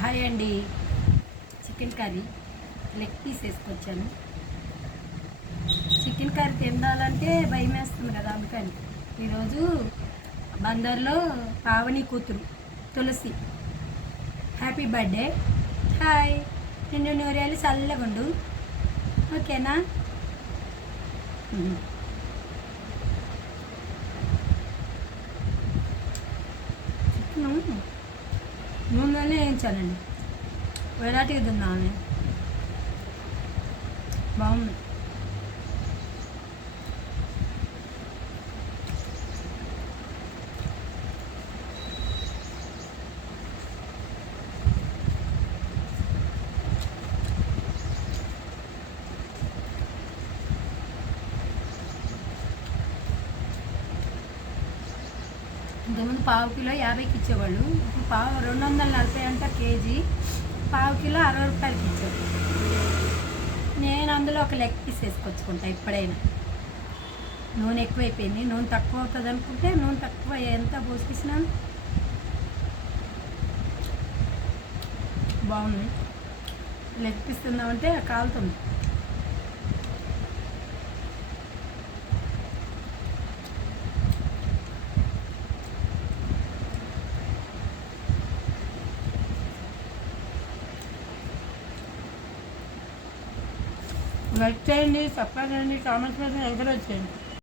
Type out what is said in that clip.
Hi అండి. Chicken curry leg piece వేసుకొచ్చాను. Chicken curry తినాలంటే భయం వేస్తుంది కదా, అందుకని ఈరోజు బందర్లో పావని కూతురు తులసి హ్యాపీ బర్త్డే. హాయ్, నిన్ను నూరేళ్ళు చల్లగుండు, ఓకేనా? చికెను నూనెలోనే వేయించాలండి, వెరైటీగా తిన్నాను, బాగుంది. ఇంతకుముందు పావు కిలో 50కి ఇచ్చేవాళ్ళు, ఇప్పుడు 240 అంట కేజీ. పావు కిలో 60 రూపాయలకి ఇచ్చారు. నేను అందులో ఒక లెగ్ పీస్ వేసుకొచ్చుకుంటా ఎప్పుడైనా. నూనె ఎక్కువైపోయింది, నూనె తక్కువ అవుతుంది అనుకుంటే నూనె తక్కువ ఎంత పోసుకొచ్చినాను. బాగుంది. లెగ్ పీస్ తిందామంటే కాలుతుంది. లైక్ చేయండి, సబ్స్క్రైబ్ చేయండి, కామెంట్స్ మీద ఎంకరేజ్ చేయండి.